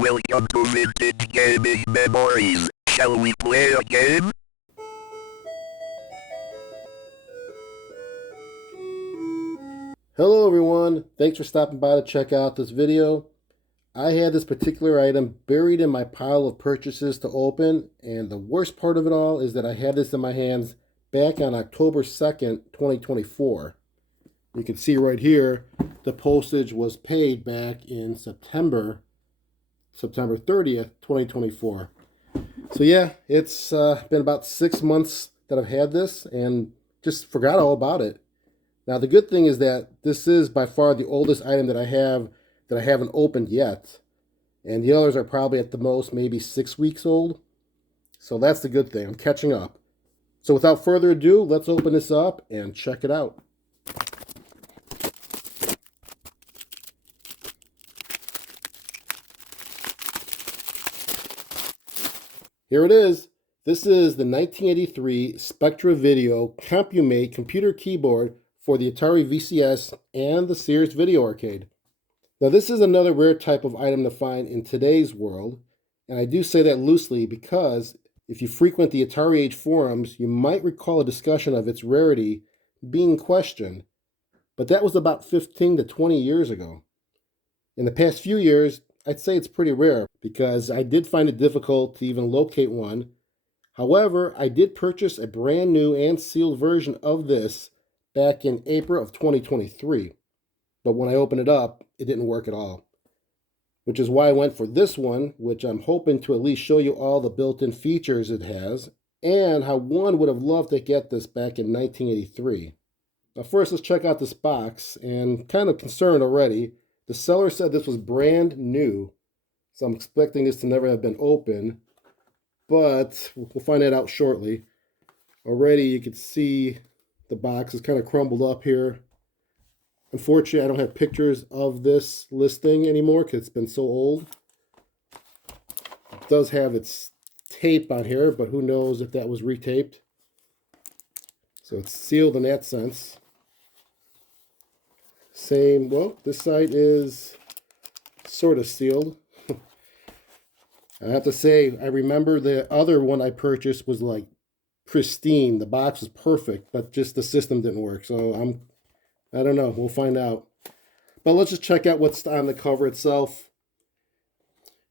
Welcome to Vintage Gaming Memories. Shall we play a game? Hello everyone, thanks for stopping by to check out this video. I had this particular item buried in my pile of purchases to open, and the worst part of it all is that I had this in my hands back on October 2nd, 2024. You can see right here, the postage was paid back in September 30th, 2024. So yeah, it's been about 6 months that I've had this and just forgot all about it. Now the good thing is that this is by far the oldest item that I haven't opened yet. And the others are probably at the most maybe 6 weeks old. So that's the good thing. I'm catching up. So without further ado, let's open this up and check it out. Here it is. This is the 1983 Spectravideo CompuMate computer keyboard for the Atari VCS and the Sears Video Arcade. Now this is another rare type of item to find in today's world, and I do say that loosely because if you frequent the Atari Age forums, you might recall a discussion of its rarity being questioned, but that was about 15 to 20 years ago. In the past few years, I'd say it's pretty rare because I did find it difficult to even locate one. However, I did purchase a brand new and sealed version of this back in April of 2023. But when I opened it up, it didn't work at all. Which is why I went for this one, which I'm hoping to at least show you all the built-in features it has, and how one would have loved to get this back in 1983. Now first, let's check out this box, and kind of concerned already. The seller said this was brand new, so I'm expecting this to never have been opened, but we'll find that out shortly. Already you can see the box is kind of crumbled up here. Unfortunately, I don't have pictures of this listing anymore because it's been so old. It does have its tape on here, but who knows if that was retaped. So it's sealed in that sense. Same, well, this side is sort of sealed. I have to say, I remember the other one I purchased was like pristine. The box was perfect, but just the system didn't work. So I don't know. We'll find out. But let's just check out what's on the cover itself.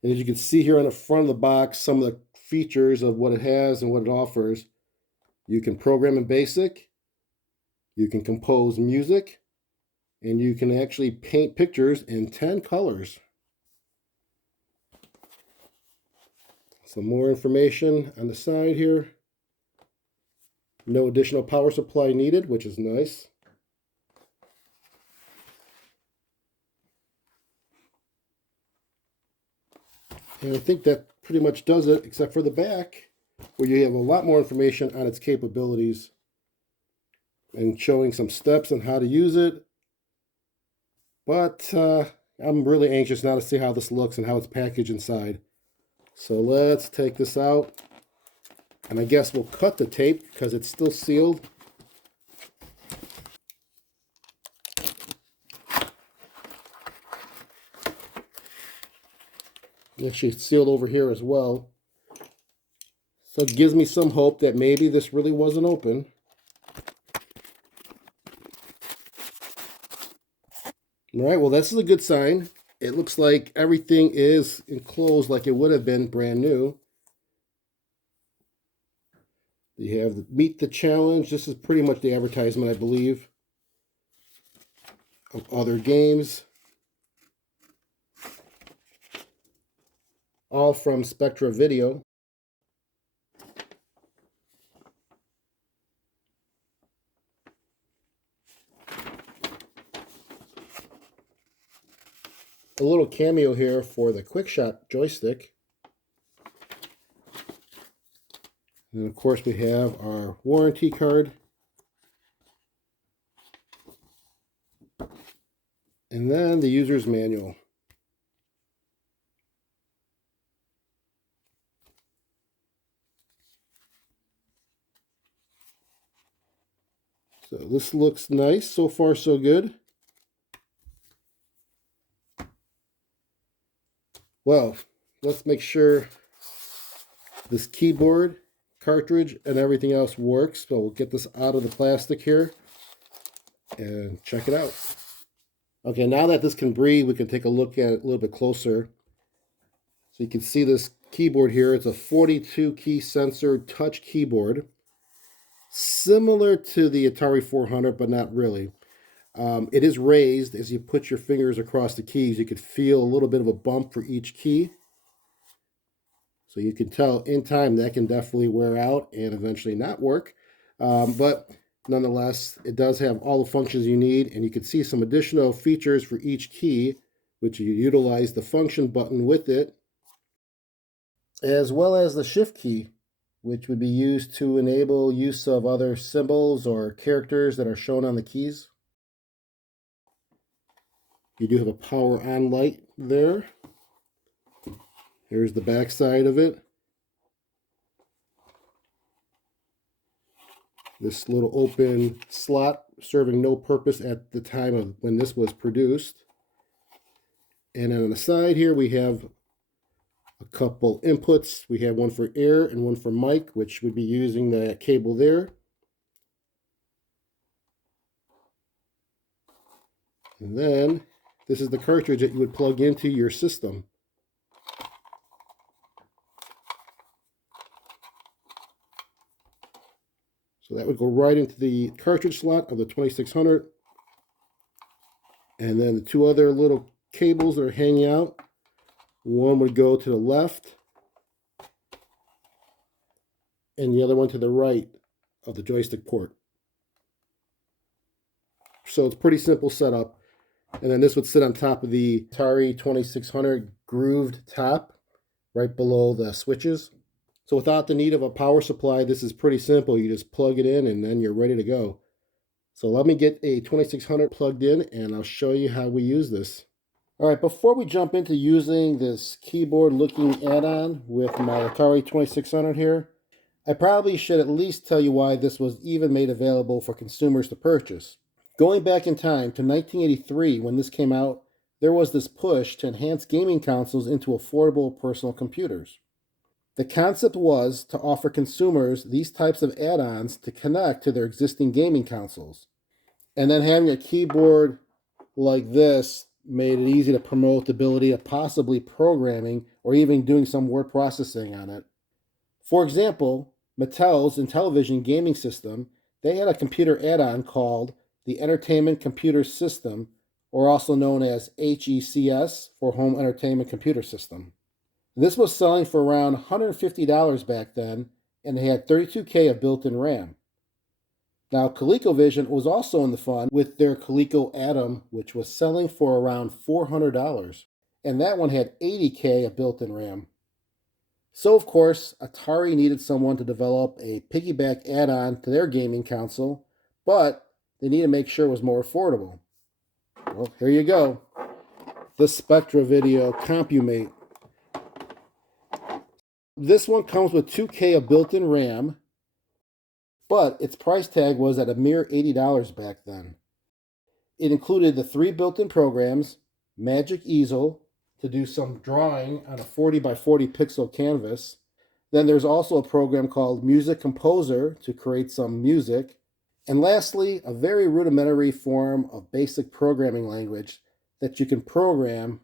And as you can see here on the front of the box, some of the features of what it has and what it offers. You can program in BASIC. You can compose music. And you can actually paint pictures in 10 colors. Some more information on the side here. No additional power supply needed, which is nice. And I think that pretty much does it, except for the back, where you have a lot more information on its capabilities and showing some steps on how to use it. But I'm really anxious now to see how this looks and how it's packaged inside. So let's take this out. And I guess we'll cut the tape because it's still sealed. Actually, it's sealed over here as well. So it gives me some hope that maybe this really wasn't open. All right, well, this is a good sign. It looks like everything is enclosed like it would have been brand new. You have the Meet the Challenge. This is pretty much the advertisement, I believe, of other games. All from Spectravideo. A little cameo here for the QuickShot joystick. And of course we have our warranty card. And then the user's manual. So this looks nice. So far so good. Well, let's make sure this keyboard, cartridge, and everything else works. So we'll get this out of the plastic here and check it out. Okay, now that this can breathe, we can take a look at it a little bit closer. So you can see this keyboard here. It's a 42 key sensor touch keyboard, similar to the Atari 400, but not really. It is raised. As you put your fingers across the keys, you could feel a little bit of a bump for each key. So you can tell in time that can definitely wear out and eventually not work. But nonetheless, it does have all the functions you need, and you can see some additional features for each key, which you utilize the function button with it, as well as the shift key, which would be used to enable use of other symbols or characters that are shown on the keys. You do have a power on light there. Here's the back side of it. This little open slot serving no purpose at the time of when this was produced. And on the side here we have a couple inputs. We have one for air and one for mic, which would be using that cable there. And then this is the cartridge that you would plug into your system. So that would go right into the cartridge slot of the 2600. And then the two other little cables that are hanging out, one would go to the left and the other one to the right of the joystick port. So it's pretty simple setup. And then this would sit on top of the Atari 2600 grooved top right below the switches. So without the need of a power supply, this is pretty simple. You just plug it in and then you're ready to go. So let me get a 2600 plugged in and I'll show you how we use this. All right, before we jump into using this keyboard looking add-on with my Atari 2600 here, I probably should at least tell you why this was even made available for consumers to purchase. Going back in time to 1983 when this came out, there was this push to enhance gaming consoles into affordable personal computers. The concept was to offer consumers these types of add-ons to connect to their existing gaming consoles. And then having a keyboard like this made it easy to promote the ability of possibly programming or even doing some word processing on it. For example, Mattel's Intellivision gaming system, they had a computer add-on called the Entertainment Computer System, or also known as HECS for Home Entertainment Computer System. This was selling for around $150 back then, and it had 32K of built-in RAM. Now, ColecoVision was also in the fun with their Coleco Atom, which was selling for around $400, and that one had 80K of built-in RAM. So, of course, Atari needed someone to develop a piggyback add-on to their gaming console, but they needed to make sure it was more affordable. Well, here you go. The Spectravideo CompuMate. This one comes with 2K of built-in RAM, but its price tag was at a mere $80 back then. It included the 3 built-in programs, Magic Easel to do some drawing on a 40 by 40 pixel canvas. Then there's also a program called Music Composer to create some music. And lastly, a very rudimentary form of basic programming language that you can program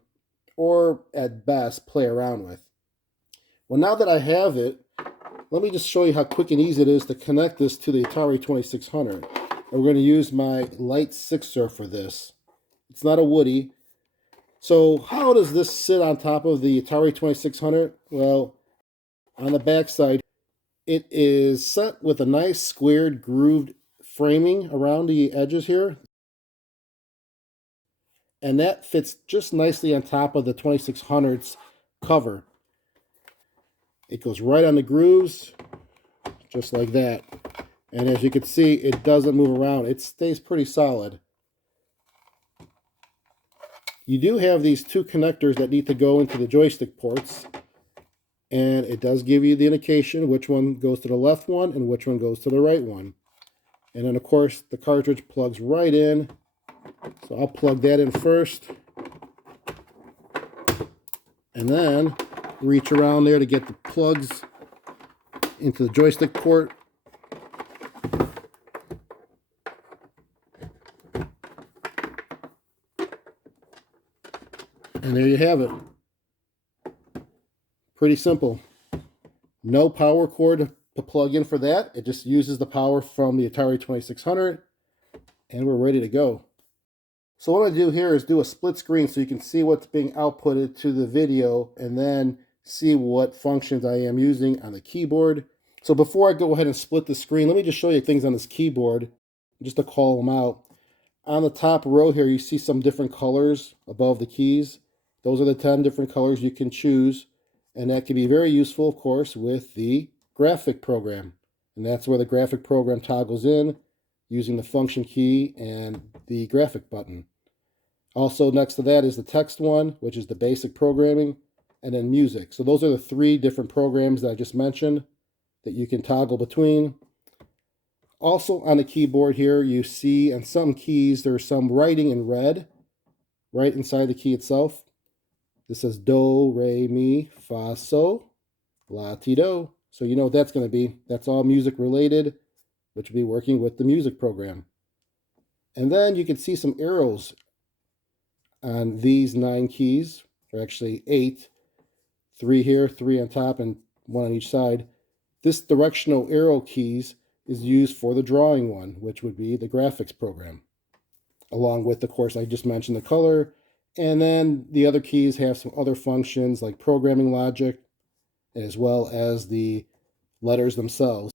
or at best play around with. Well, now that I have it, let me just show you how quick and easy it is to connect this to the Atari 2600. And we're going to use my light sixer for this. It's not a Woody. So how does this sit on top of the Atari 2600? Well, on the back side, it is set with a nice squared grooved framing around the edges here. And that fits just nicely on top of the 2600's cover. It goes right on the grooves, just like that. And as you can see, it doesn't move around. It stays pretty solid. You do have these 2 connectors that need to go into the joystick ports. And it does give you the indication which one goes to the left one and which one goes to the right one. And then, of course, the cartridge plugs right in. So I'll plug that in first. And then reach around there to get the plugs into the joystick port. And there you have it. Pretty simple. No power cord to plug in for that. It just uses the power from the Atari 2600, and we're ready to go. So what I'm going to do here is do a split screen so you can see what's being outputted to the video and then see what functions I am using on the keyboard. So before I go ahead and split the screen, let me just show you things on this keyboard, just to call them out. On the top row here, you see some different colors above the keys. Those are the 10 different colors you can choose, and that can be very useful, of course, with the graphic program. And that's where the graphic program toggles in, using the function key and the graphic button. Also next to that is the text one, which is the basic programming, and then music. So those are the 3 different programs that I just mentioned that you can toggle between. Also on the keyboard here, you see on some keys there's some writing in red right inside the key itself. This says do, re, mi, fa, so, la, ti, do. So you know what that's going to be. That's all music related, which will be working with the music program. And then you can see some arrows on these 9 keys, or actually 8. 3 here, 3 on top, and 1 on each side. This directional arrow keys is used for the drawing one, which would be the graphics program. Along with, of course, I just mentioned the color. And then the other keys have some other functions like programming logic, as well as the letters themselves.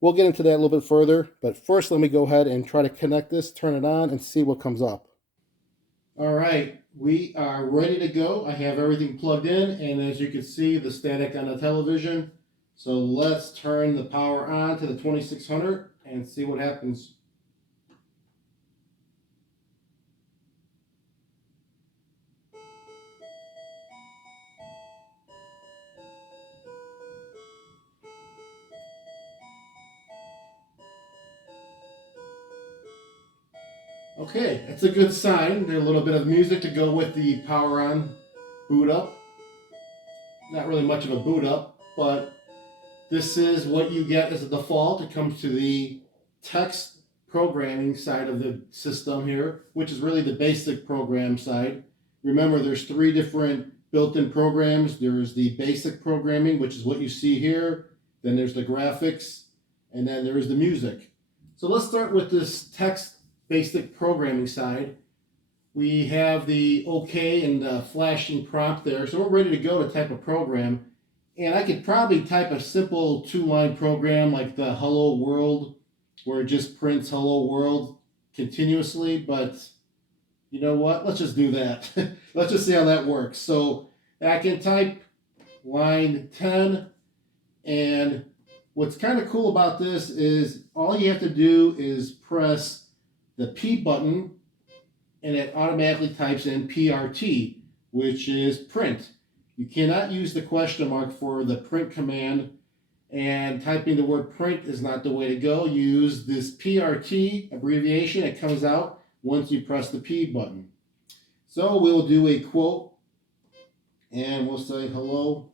We'll get into that a little bit further, but first let me go ahead and try to connect this, turn it on, and see what comes up. All right, we are ready to go. I have everything plugged in, and as you can see, the static on the television. So let's turn the power on to the 2600 and see what happens. Okay, that's a good sign. There's a little bit of music to go with the power on boot up. Not really much of a boot up, but this is what you get as a default. It comes to the text programming side of the system here, which is really the basic program side. Remember, there's 3 different built-in programs. There's the basic programming, which is what you see here. Then there's the graphics, and then there is the music. So let's start with this text basic programming side. We have the OK and the flashing prompt there. So we're ready to go to type a program. And I could probably type a simple 2-line program like the hello world, where it just prints hello world continuously. But you know what? Let's just do that. Let's just see how that works. So I can type line 10. And what's kind of cool about this is all you have to do is press the P button, and it automatically types in PRT, which is print. You cannot use the question mark for the print command, and typing the word print is not the way to go. Use this PRT abbreviation. It comes out once you press the P button. So we'll do a quote, and we'll say hello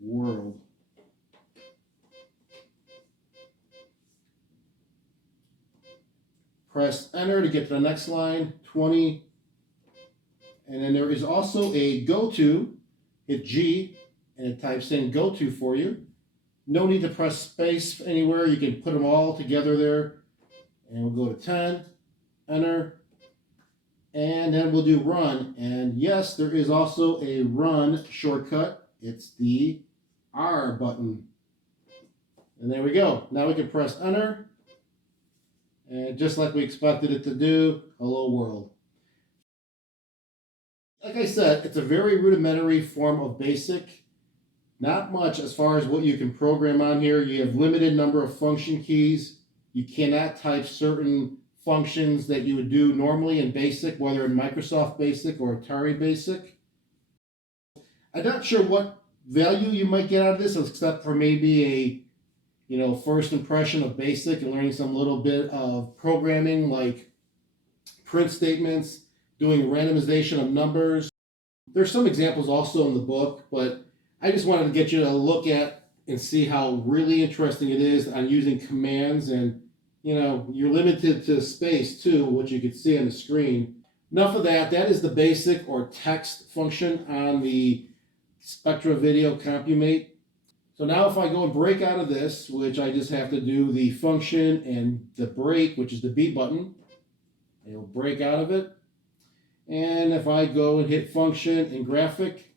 world. Press enter to get to the next line, 20. And then there is also a go to. Hit G, and it types in go to for you. No need to press space anywhere. You can put them all together there. And we'll go to 10, enter. And then we'll do run. And yes, there is also a run shortcut. It's the R button. And there we go. Now we can press enter. And just like we expected it to do, hello world. Like I said, it's a very rudimentary form of BASIC. Not much as far as what you can program on here. You have limited number of function keys. You cannot type certain functions that you would do normally in BASIC, whether in Microsoft BASIC or Atari BASIC. I'm not sure what value you might get out of this, except for maybe a first impression of BASIC and learning some little bit of programming like print statements, doing randomization of numbers. There's some examples also in the book, but I just wanted to get you to look at and see how really interesting it is on using commands, and you're limited to space too, what you can see on the screen. Enough of that. That is the basic or text function on the Spectravideo CompuMate. So now if I go and break out of this, which I just have to do the function and the break, which is the B button, it'll break out of it. And if I go and hit function and graphic,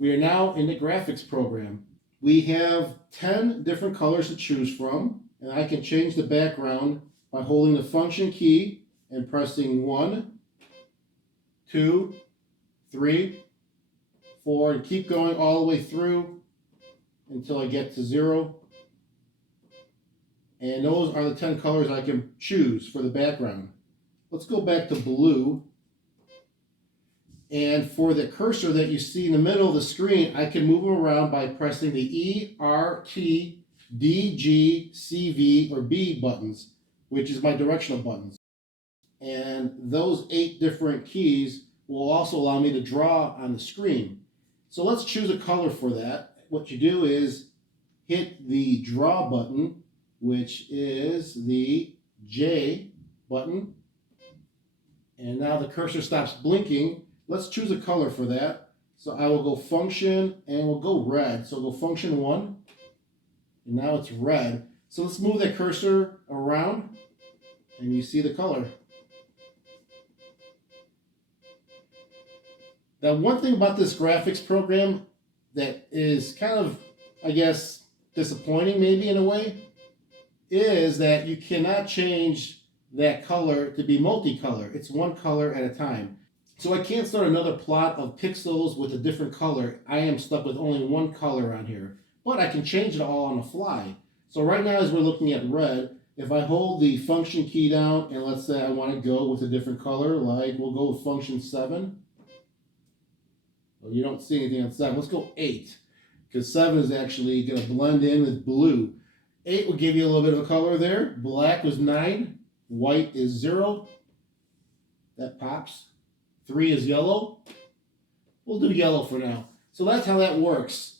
we are now in the graphics program. We have 10 different colors to choose from, and I can change the background by holding the function key and pressing 1, 2, 3, 4, and keep going all the way through until I get to 0. And those are the 10 colors I can choose for the background. Let's go back to blue. And for the cursor that you see in the middle of the screen, I can move them around by pressing the E, R, T, D, G, C, V, or B buttons, which is my directional buttons. And those 8 different keys will also allow me to draw on the screen. So let's choose a color for that. What you do is hit the draw button, which is the J button. And now the cursor stops blinking. Let's choose a color for that. So I will go function and we'll go red. So go function 1. And now it's red. So let's move that cursor around and you see the color. Now, one thing about this graphics program that is kind of, I guess, disappointing maybe in a way, is that you cannot change that color to be multicolor. It's one color at a time. So I can't start another plot of pixels with a different color. I am stuck with only one color on here. But I can change it all on the fly. So right now as we're looking at red, if I hold the function key down and let's say I want to go with a different color, like we'll go with function 7. Well, you don't see anything on 7. Let's go 8, because 7 is actually going to blend in with blue. 8 will give you a little bit of a color there. Black was 9. White is 0. That pops. 3 is yellow. We'll do yellow for now. So that's how that works.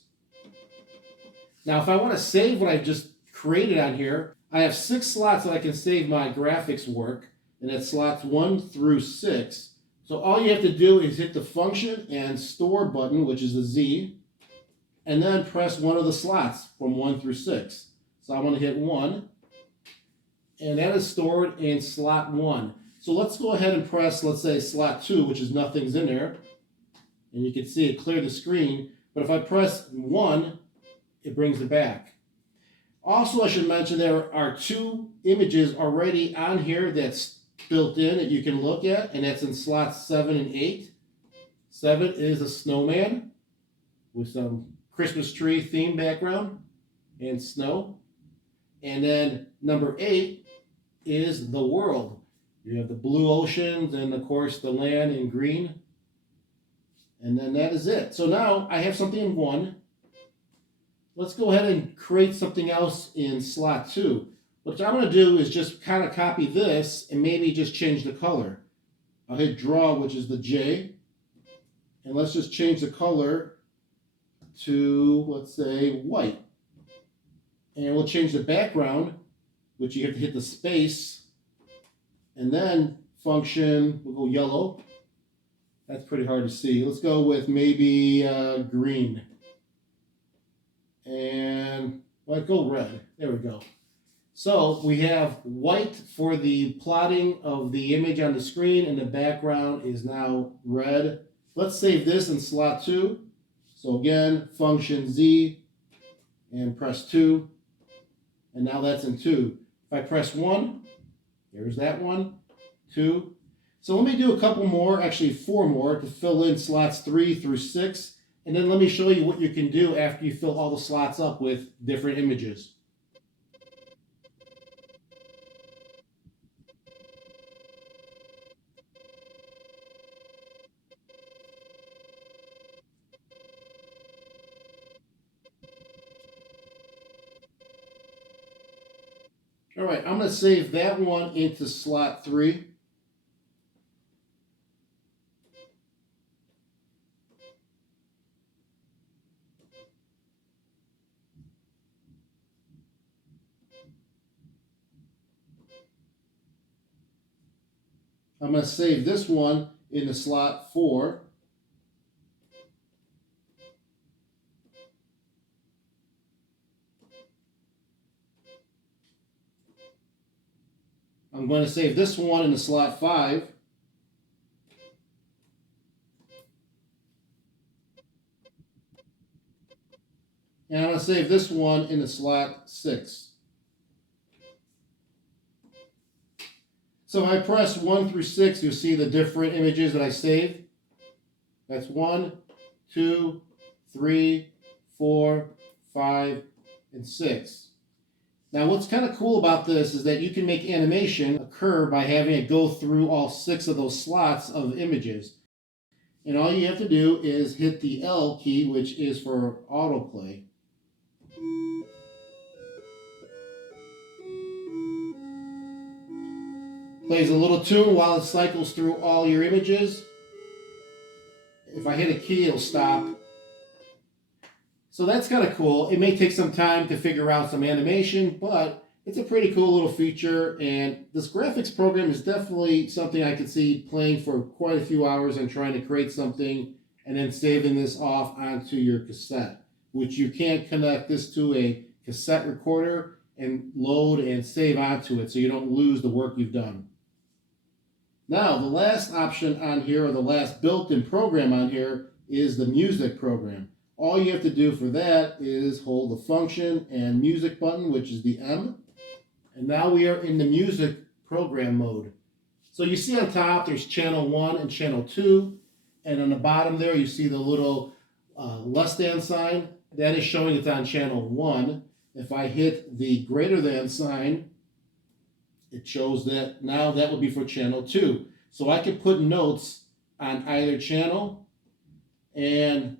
Now, if I want to save what I just created on here, I have 6 slots that I can save my graphics work, and that's slots 1 through 6. So all you have to do is hit the function and store button, which is the Z, and then press one of the slots from 1 through 6. So I want to hit 1, and that is stored in slot 1. So let's go ahead and press, let's say, slot 2, which is nothing's in there. And you can see it clear the screen. But if I press 1, it brings it back. Also, I should mention there are 2 images already on here that's built in that you can look at, and that's in slots 7 and 8. 7 is a snowman with some Christmas tree theme background and snow. And then number 8 is the world. You have the blue oceans and, of course, the land in green. And then that is it. So now I have something in 1. Let's go ahead and create something else in slot 2. What I'm going to do is just kind of copy this and maybe just change the color. I'll hit draw, which is the J. And let's just change the color to, let's say, white. And we'll change the background, which you have to hit the space. And then function, we'll go yellow. That's pretty hard to see. Let's go with maybe green. And let's go red. There we go. So we have white for the plotting of the image on the screen, and the background is now red. Let's save this in slot 2. So again, function Z and press 2. And now that's in 2. If I press 1, there's that 1, 2. So let me do a couple more, actually 4 more, to fill in slots 3 through 6. And then let me show you what you can do after you fill all the slots up with different images. All right, I'm going to save that one into slot 3. I'm going to save this one in the slot 4. I'm going to save this one in the slot 5. And I'm going to save this one in the slot 6. So if I press 1 through 6, you'll see the different images that I saved. That's 1, 2, 3, 4, 5, and 6. Now what's kind of cool about this is that you can make animation occur by having it go through all 6 of those slots of images. And all you have to do is hit the L key, which is for autoplay. Plays a little tune while it cycles through all your images. If I hit a key, it'll stop. So that's kind of cool. It may take some time to figure out some animation, but it's a pretty cool little feature. And this graphics program is definitely something I could see playing for quite a few hours and trying to create something and then saving this off onto your cassette, which you can connect this to a cassette recorder and load and save onto it so you don't lose the work you've done. Now, the last option on here, or the last built-in program on here, is the music program. All you have to do for that is hold the function and music button, which is the M. And now we are in the music program mode. So you see on top, there's channel 1 and channel 2. And on the bottom there, you see the little less than sign. That is showing it's on channel 1. If I hit the greater than sign, it shows that now that would be for channel 2. So I can put notes on either channel, and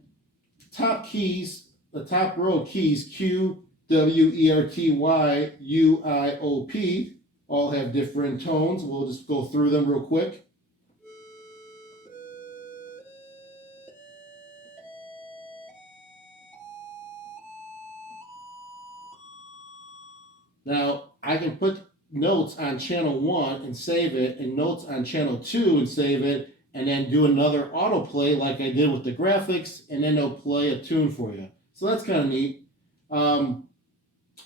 top keys, the top row keys, Q, W, E, R, T, Y, U, I, O, P, all have different tones. We'll just go through them real quick. Now, I can put notes on channel 1 and save it, and notes on channel 2 and save it, and then do another autoplay like I did with the graphics, and then it'll play a tune for you. So that's kind of neat.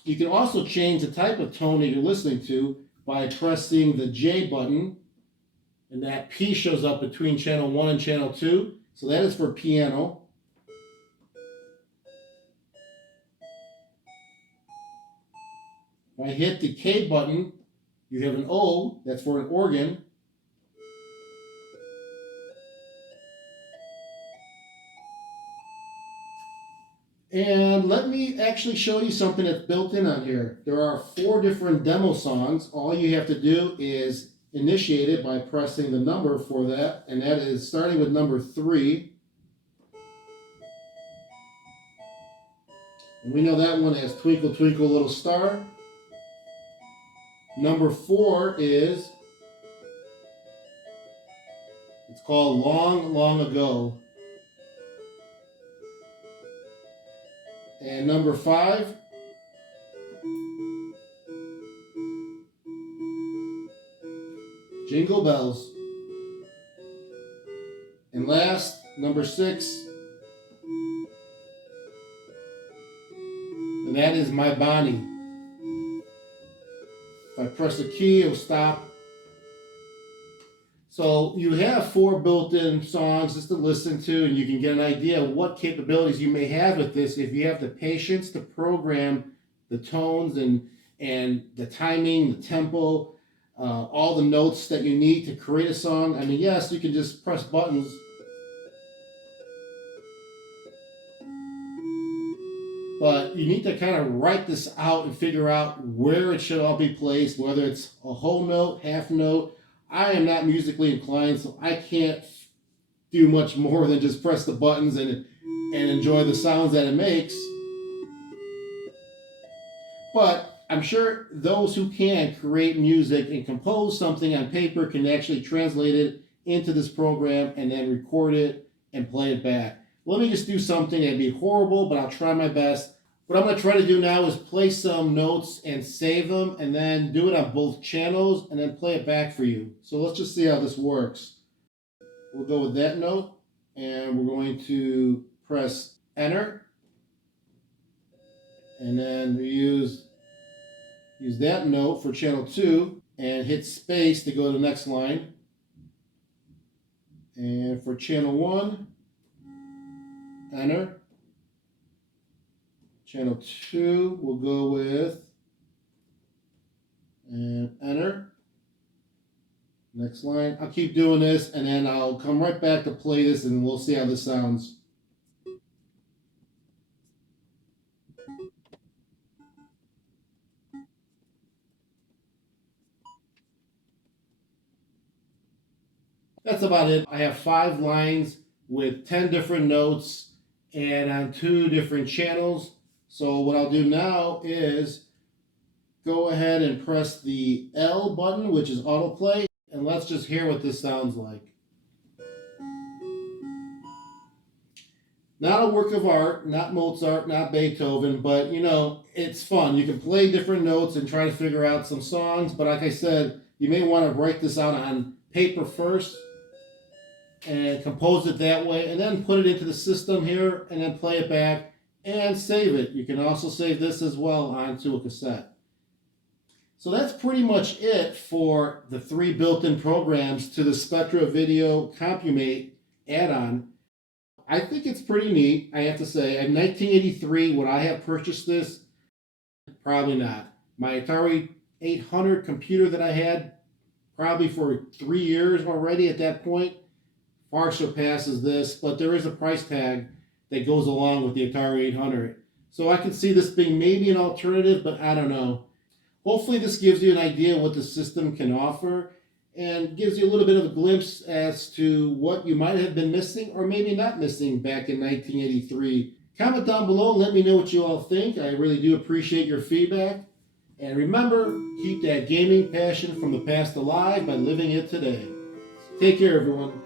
You can also change the type of tone that you're listening to by pressing the J button, and that P shows up between channel 1 and channel 2. So that is for piano. If I hit the K button, you have an O, that's for an organ. And let me actually show you something that's built in on here. There are 4 different demo songs. All you have to do is initiate it by pressing the number for that, and that is starting with number 3. And we know that one has Twinkle Twinkle Little Star. Number 4 is, it's called Long, Long Ago. And number 5, Jingle Bells. And last, number 6, and that is My Bonnie. If I press the key, it'll stop. So you have 4 built-in songs just to listen to, and you can get an idea of what capabilities you may have with this if you have the patience to program the tones and the timing, the tempo, all the notes that you need to create a song. I mean, yes, you can just press buttons. But you need to kind of write this out and figure out where it should all be placed, whether it's a whole note, half note. I am not musically inclined, so I can't do much more than just press the buttons and enjoy the sounds that it makes. But I'm sure those who can create music and compose something on paper can actually translate it into this program and then record it and play it back. Let me just do something that'd be horrible, but I'll try my best. What I'm going to try to do now is play some notes and save them, and then do it on both channels and then play it back for you. So let's just see how this works. We'll go with that note, and we're going to press enter, and then we use that note for channel 2 and hit space to go to the next line. And for channel 1, enter. Channel 2 we'll go with and enter. Next line. I'll keep doing this, and then I'll come right back to play this, and we'll see how this sounds. That's about it. I have 5 lines with 10 different notes and on 2 different channels. So what I'll do now is go ahead and press the L button, which is autoplay, and let's just hear what this sounds like. Not a work of art, not Mozart, not Beethoven, but you know, it's fun. You can play different notes and try to figure out some songs, but like I said, you may want to write this out on paper first and compose it that way, and then put it into the system here, and then play it back and save it. You can also save this as well onto a cassette. So that's pretty much it for the 3 built-in programs to the Spectravideo CompuMate add-on. I think it's pretty neat, I have to say. In 1983, would I have purchased this? Probably not. My Atari 800 computer that I had, probably for 3 years already at that point, far surpasses this, but there is a price tag that goes along with the Atari 800. So I can see this being maybe an alternative, but I don't know. Hopefully this gives you an idea of what the system can offer and gives you a little bit of a glimpse as to what you might have been missing or maybe not missing back in 1983. Comment down below and let me know what you all think. I really do appreciate your feedback. And remember, keep that gaming passion from the past alive by living it today. Take care, everyone.